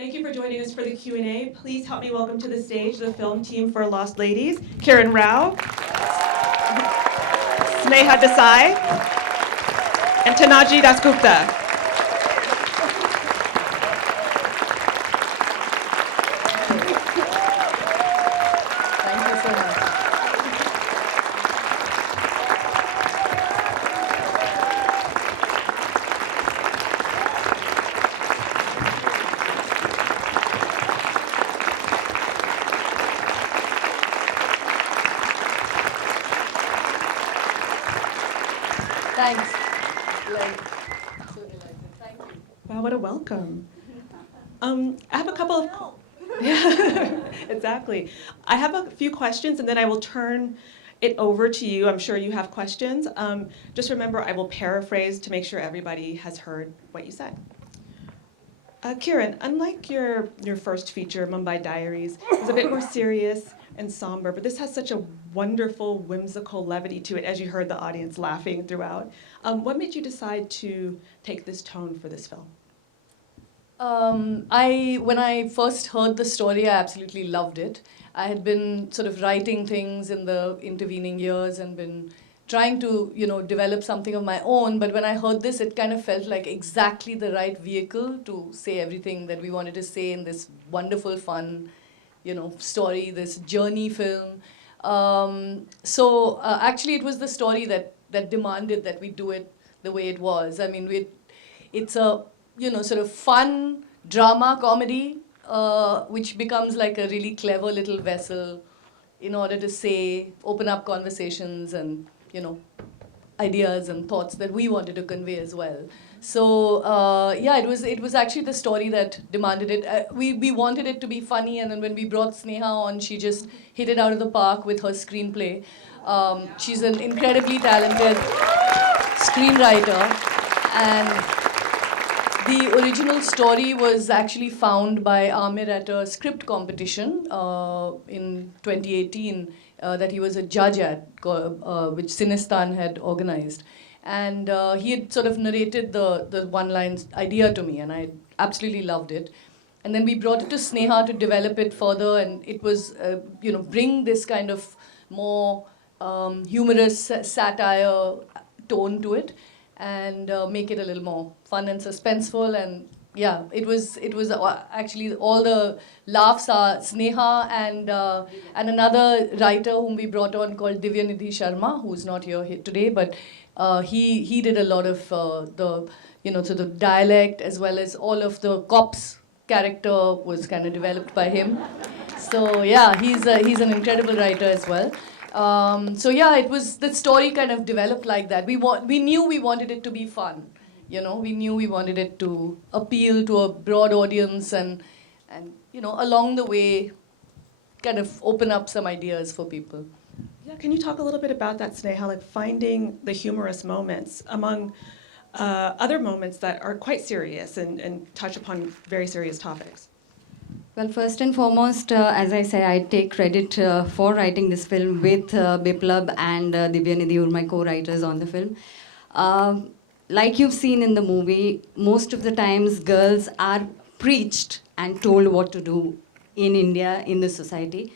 Thank you for joining us for the Q&A. Please help me welcome to the stage the film team for Lost Ladies, Kiran Rao, Sneha Desai, and Tanaji Dasgupta. Thank you so much. Thanks. So delighted. Thank you. Wow, what a welcome. I have a couple of... Yeah, exactly. I have a few questions, and then I will turn it over to you. I'm sure you have questions. Just remember, I will paraphrase to make sure everybody has heard what you said. Kiran, unlike your first feature, Mumbai Diaries, it's a bit more serious and somber, but this has such a wonderful, whimsical levity to it, as you heard the audience laughing throughout. What made you decide to take this tone for this film? When I first heard the story, I absolutely loved it. I had been sort of writing things in the intervening years and been trying to, develop something of my own. But when I heard this, it kind of felt like exactly the right vehicle to say everything that we wanted to say in this wonderful, fun, story, this journey film. Actually, it was the story that demanded that we do it the way it was. I mean, it's a sort of fun drama comedy, which becomes like a really clever little vessel in order to open up conversations and, ideas and thoughts that we wanted to convey as well. So it was actually the story that demanded it. We wanted it to be funny, and then when we brought Sneha on, she just hit it out of the park with her screenplay. She's an incredibly talented screenwriter, and the original story was actually found by Amir at a script competition in 2018 that he was a judge at, which Cinestan had organized. And he had sort of narrated the one-line idea to me, and I absolutely loved it. And then we brought it to Sneha to develop it further, and it was, bring this kind of more humorous satire tone to it, and make it a little more fun and suspenseful. And yeah, it was actually all the laughs are Sneha and another writer whom we brought on called Divyanidhi Sharma, who's not here today, but he did a lot of the sort of dialect, as well as all of the cops character was kind of developed by him. So yeah, he's an incredible writer as well. It was, the story kind of developed like that. We knew we wanted it to be fun. We knew we wanted it to appeal to a broad audience and along the way, kind of open up some ideas for people. Yeah, can you talk a little bit about that, Sneha, like finding the humorous moments among other moments that are quite serious and touch upon very serious topics? Well, first and foremost, as I say, I take credit for writing this film with Biplab and Divyanidhi, who are my co-writers on the film. Like you've seen in the movie, most of the times girls are preached and told what to do in India, in the society.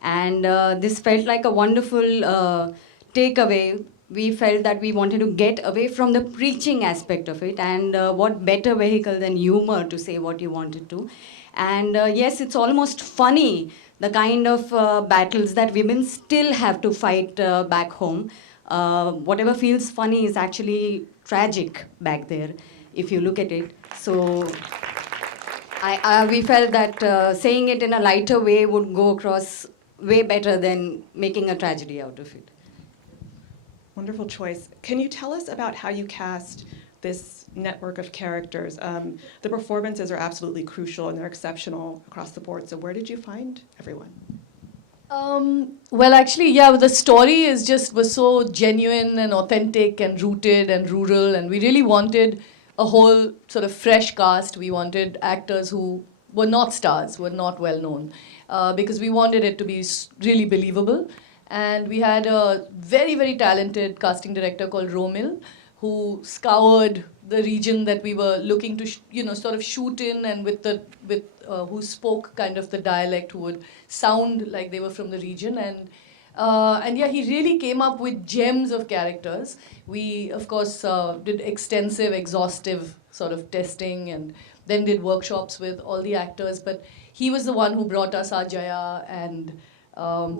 And this felt like a wonderful takeaway. We felt that we wanted to get away from the preaching aspect of it, and what better vehicle than humor to say what you wanted to. And yes, it's almost funny, the kind of battles that women still have to fight back home. Whatever feels funny is actually tragic back there, if you look at it. So we felt that saying it in a lighter way would go across way better than making a tragedy out of it. Wonderful choice. Can you tell us about how you cast this network of characters? The performances are absolutely crucial and they're exceptional across the board. So where did you find everyone? Well, actually, yeah, the story was so genuine and authentic and rooted and rural, and we really wanted a whole sort of fresh cast. We wanted actors who were not stars, were not well known, because we wanted it to be really believable. And we had a very, very talented casting director called Romil, who scoured the region that we were looking to, sort of shoot in, and with who spoke kind of the dialect, who would sound like they were from the region, and yeah, he really came up with gems of characters. We, of course, did extensive, exhaustive sort of testing, and then did workshops with all the actors. But he was the one who brought us Jaya and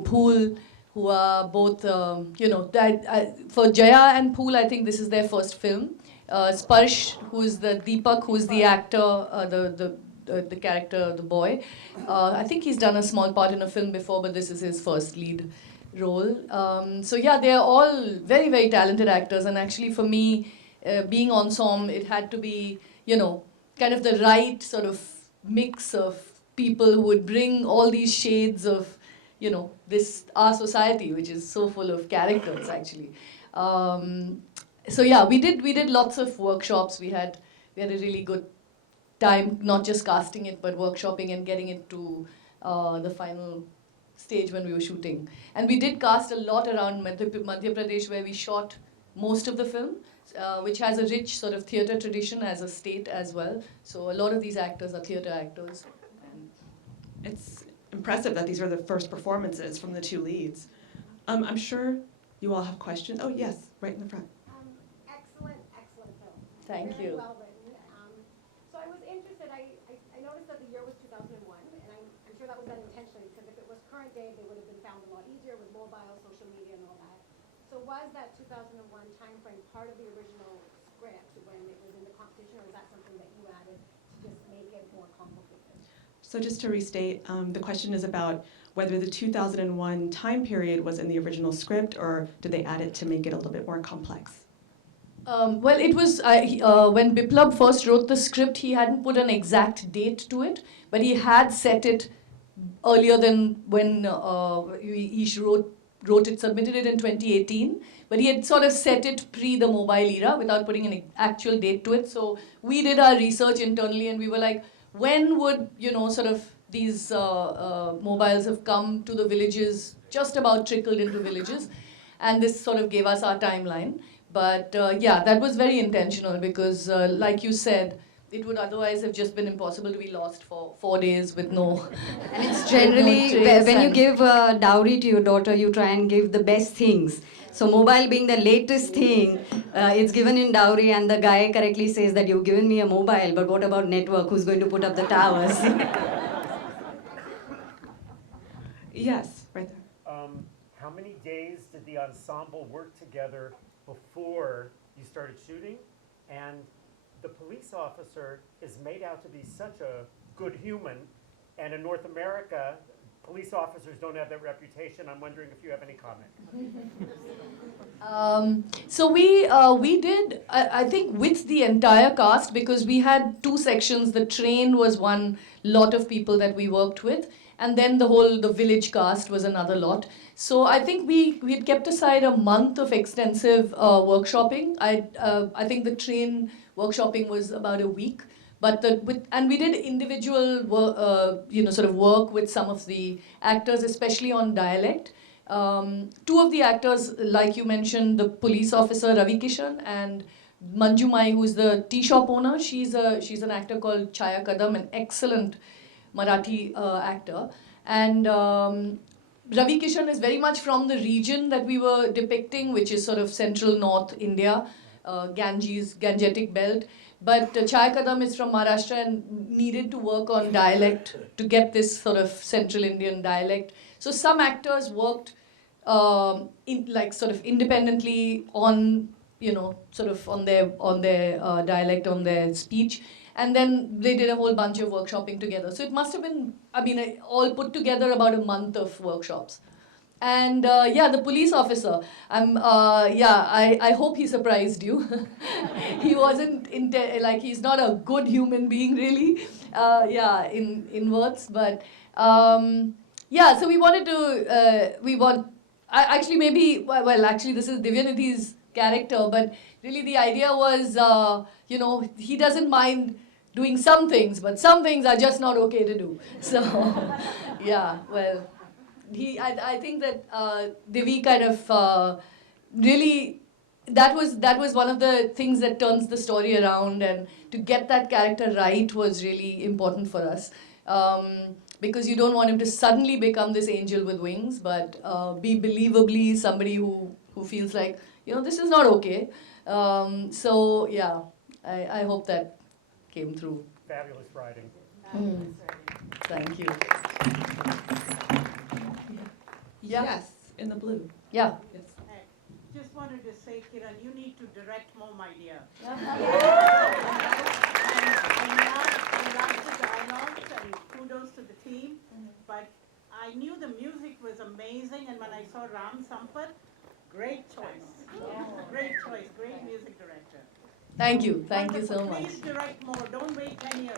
Pool, who are both, for Jaya and Pool, I think this is their first film. Sparsh, who is the Deepak, who is the actor, the character, the boy. I think he's done a small part in a film before, but this is his first lead role. So yeah, they're all very, very talented actors. And actually for me, being ensemble, it had to be, kind of the right sort of mix of people who would bring all these shades of, our society, which is so full of characters, actually. So yeah, we did lots of workshops. We had a really good time, not just casting it, but workshopping and getting it to the final stage when we were shooting. And we did cast a lot around Madhya Pradesh, where we shot most of the film, which has a rich sort of theatre tradition as a state as well. So a lot of these actors are theatre actors. It's impressive that these are the first performances from the two leads. I'm sure you all have questions. Oh yes, right in the front. Excellent film. Thank Very you. well written. So I was interested, I noticed that the year was 2001, and I'm sure that was done intentionally, because if it was current day, they would have been found a lot easier with mobile, social media, and all that. So was that 2001 timeframe part of the original script when it was in the competition, or is that something that you added to just make it more complicated? So just to restate, the question is about whether the 2001 time period was in the original script, or did they add it to make it a little bit more complex? Well, it was, when Biplab first wrote the script, he hadn't put an exact date to it, but he had set it earlier than when he wrote it, submitted it in 2018, but he had sort of set it pre the mobile era without putting an actual date to it. So we did our research internally, and we were like, when would, sort of these mobiles have come to the villages, just about trickled into villages, and this sort of gave us our timeline. But yeah, that was very intentional, because like you said, it would otherwise have just been impossible to be lost for 4 days with no. And it's generally, when you give a dowry to your daughter, you try and give the best things. So mobile being the latest thing, it's given in dowry, and the guy correctly says that you've given me a mobile, but what about network? Who's going to put up the towers? Yes, right there. How many days did the ensemble work together before you started shooting? And the police officer is made out to be such a good human, and in North America, police officers don't have that reputation. I'm wondering if you have any comment. So we did, I think, with the entire cast, because we had two sections. The train was one lot of people that we worked with, and then the village cast was another lot. So I think we had kept aside a month of extensive workshopping. I think the train workshopping was about a week. But and we did individual sort of work with some of the actors, especially on dialect. Two of the actors, like you mentioned, the police officer Ravi Kishan and Manju Mai, who's the tea shop owner. She's an actor called Chaya Kadam, an excellent Marathi actor. And Ravi Kishan is very much from the region that we were depicting, which is sort of central North India, Gangetic belt. But Chaya Kadam is from Maharashtra and needed to work on dialect to get this sort of Central Indian dialect. So some actors worked sort of independently on, sort of on their dialect, on their speech. And then they did a whole bunch of workshopping together. So it must have been, all put together about a month of workshops. And yeah, the police officer, I hope he surprised you. He wasn't, he's not a good human being really, in words, but yeah, so we wanted to, actually this is Divyanidhi's character, but really the idea was, he doesn't mind doing some things, but some things are just not okay to do. So, yeah, well. I think that Divi kind of really that was one of the things that turns the story around, and to get that character right was really important for us. Because you don't want him to suddenly become this angel with wings, but be believably somebody who feels like, this is not okay. So yeah, I hope that came through. Fabulous writing. Thank you. Yes, in the blue. Yeah. Yes. Just wanted to say, Kiran, you need to direct more, my dear. I love the dialogues and kudos to the team. But I knew the music was amazing, and when I saw Ram Sampath, great choice. Great choice, great music director. Thank you so much. Please direct more, don't wait 10 years.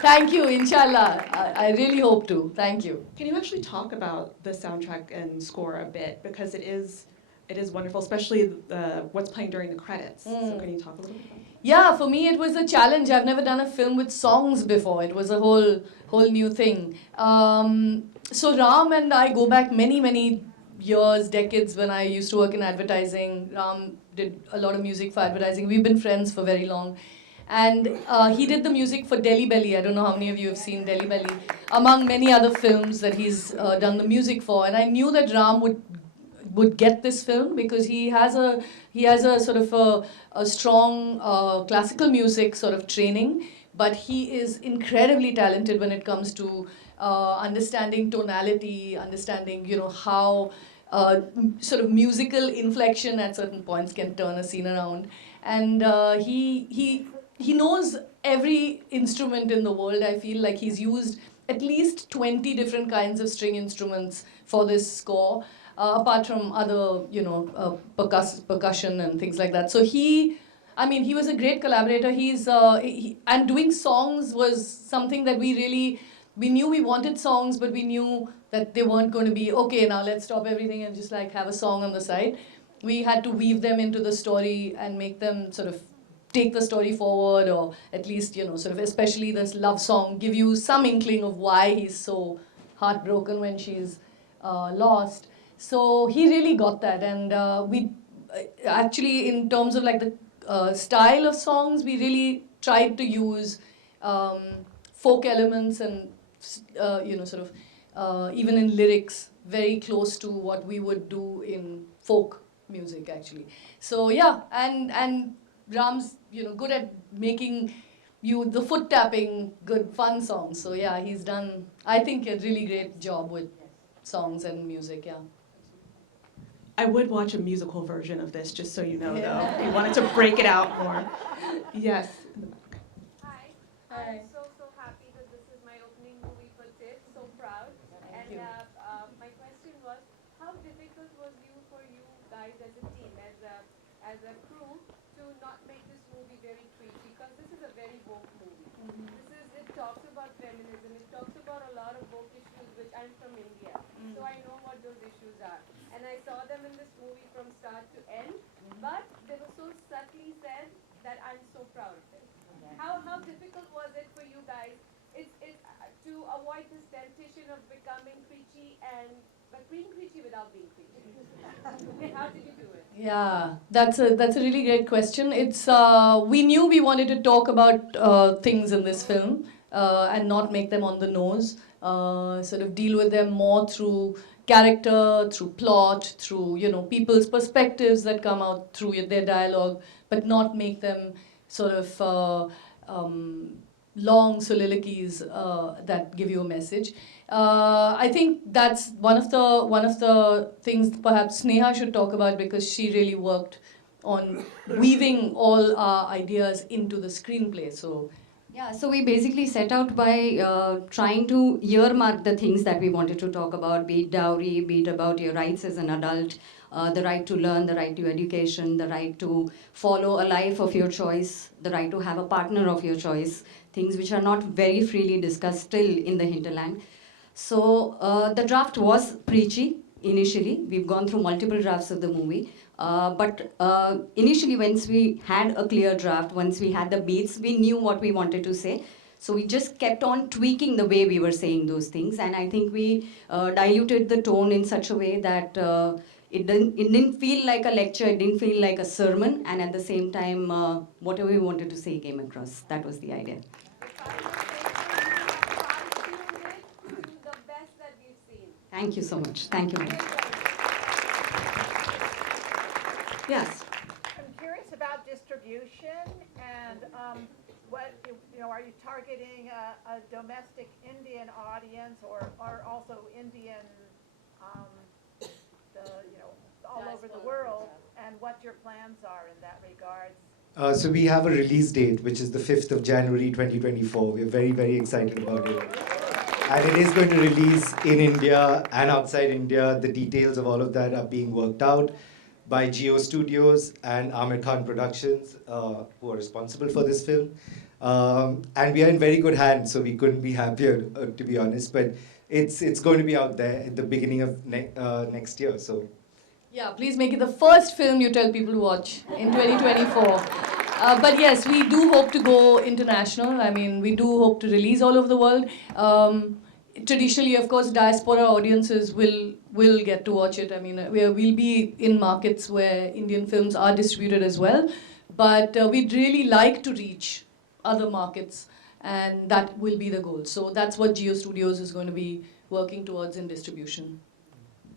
Thank you, inshallah. I really hope to. Thank you. Can you actually talk about the soundtrack and score a bit, because it is wonderful, especially what's playing during the credits. So can you talk a little bit about that? Yeah, for me it was a challenge. I've never done a film with songs before. It was a whole new thing. So Ram and I go back many years, decades, when I used to work in advertising. Ram did a lot of music for advertising. We've been friends for very long. And he did the music for Delhi Belly. I don't know how many of you have seen Delhi Belly, among many other films that he's done the music for. And I knew that Ram would get this film because he has a sort of a strong classical music sort of training, but he is incredibly talented when it comes to understanding tonality, understanding how sort of musical inflection at certain points can turn a scene around, and he knows every instrument in the world. I feel like he's used at least 20 different kinds of string instruments for this score. Apart from other, percussion and things like that. So he was a great collaborator. And doing songs was something that we knew we wanted songs, but we knew that they weren't going to be, okay, now let's stop everything and just like have a song on the side. We had to weave them into the story and make them sort of take the story forward, or at least, sort of, especially this love song, give you some inkling of why he's so heartbroken when she's lost. So he really got that, and we actually, in terms of like the style of songs, we really tried to use folk elements and sort of even in lyrics, very close to what we would do in folk music actually. So yeah, and Ram's good at making you the foot tapping good fun songs. So yeah, he's done, I think, a really great job with songs and music. Yeah. I would watch a musical version of this, just so you know, though. If you wanted to break it out more. Yes. In the back. Hi. Hi. I'm so happy that this is my opening movie for TIFF. So proud. Thank you. My question was, how difficult was for you guys as a team, as a crew, to not make this movie very preachy? Because this is a very woke movie. It talks about feminism. It talks about a lot of woke issues, which I'm from India, so I know what those issues are. And I saw them in this movie from start to end, but they were so subtly said that I'm so proud of it. How difficult was it for you guys? It's to avoid this temptation of becoming preachy but being preachy without being preachy. How did you do it? Yeah, that's a really great question. It's we knew we wanted to talk about things in this film and not make them on the nose. Sort of deal with them more through character, through plot, through people's perspectives that come out through their dialogue, but not make them sort of long soliloquies that give you a message. I think that's one of the things perhaps Sneha should talk about, because she really worked on weaving all our ideas into the screenplay. So Yeah, so we basically set out by trying to earmark the things that we wanted to talk about, be it dowry, be it about your rights as an adult, the right to learn, the right to education, the right to follow a life of your choice, the right to have a partner of your choice, things which are not very freely discussed still in the hinterland. So the draft was preachy initially. We've gone through multiple drafts of the movie. But initially, once we had a clear draft, once we had the beats, we knew what we wanted to say. So we just kept on tweaking the way we were saying those things. And I think we diluted the tone in such a way that it didn't feel like a lecture, it didn't feel like a sermon, and at the same time, whatever we wanted to say came across. That was the idea. If I'm not mistaken, you have fine-tuned it to the best that we've seen. Thank you so much. Thank you. Ma'am. Yes. I'm curious about distribution and what, are you targeting a domestic Indian audience or also Indian, all over the world, and what your plans are in that regard? So we have a release date, which is the 5th of January 2024. We're very, very excited about it. And it is going to release in India and outside India. The details of all of that are being worked out by Geo Studios and Amir Khan Productions, who are responsible for this film. And we are in very good hands, so we couldn't be happier, to be honest. But it's going to be out there at the beginning of next year. So. Yeah, please make it the first film you tell people to watch in 2024. But yes, we do hope to go international. I mean, we do hope to release all over the world. Traditionally, of course, diaspora audiences will get to watch it. I mean, we'll be in markets where Indian films are distributed as well. But we'd really like to reach other markets, and that will be the goal. So that's what Geo Studios is going to be working towards in distribution.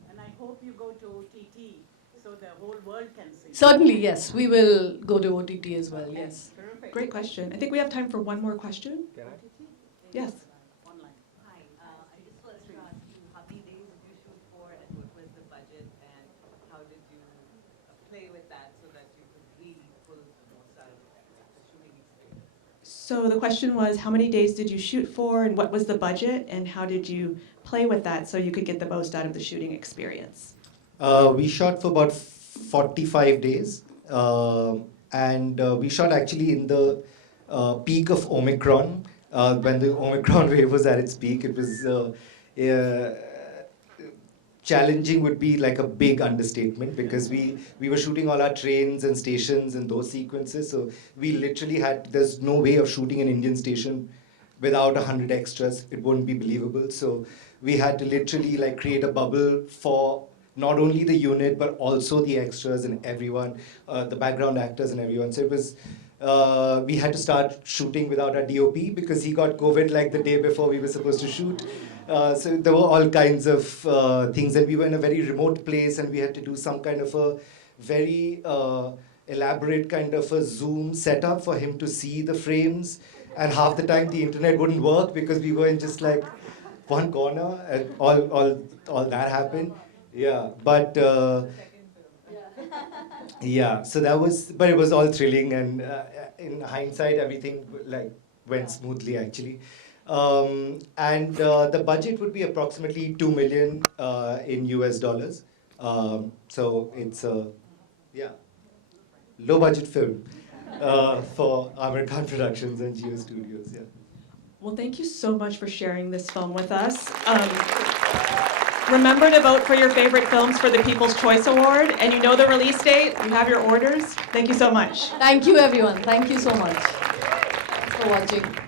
And I hope you go to OTT so the whole world can see. Certainly, yes. We will go to OTT as well, yes. Terrific. Great question. I think we have time for one more question. Yes. Online. Hi, I just wanted to ask you how many days did you shoot for and what was the budget and how did you play with that so that you could really pull the most out of the shooting experience? So the question was, how many days did you shoot for, and what was the budget, and how did you play with that so you could get the most out of the shooting experience? We shot for about 45 days, and we shot actually in the peak of Omicron. When the Omicron wave was at its peak, it was challenging would be like a big understatement, because we were shooting all our trains and stations and those sequences, so we literally there's no way of shooting an Indian station without 100 extras. It wouldn't be believable. So we had to literally like create a bubble for not only the unit but also the extras and everyone, the background actors and everyone. So it was we had to start shooting without our DOP because he got COVID like the day before we were supposed to shoot. So there were all kinds of things, and we were in a very remote place, and we had to do some kind of a very elaborate kind of a Zoom setup for him to see the frames. And half the time the internet wouldn't work because we were in just like one corner, and all that happened. Yeah, but yeah, so that was, but it was all thrilling, and in hindsight, everything like went smoothly actually. And the budget would be approximately $2 million in US dollars. So it's a low budget film for Amir Khan Productions and Geo Studios. Yeah. Well, thank you so much for sharing this film with us. Remember to vote for your favorite films for the People's Choice Award, and you know the release date. You have your orders. Thank you so much. Thank you, everyone. Thank you so much. Thanks for watching.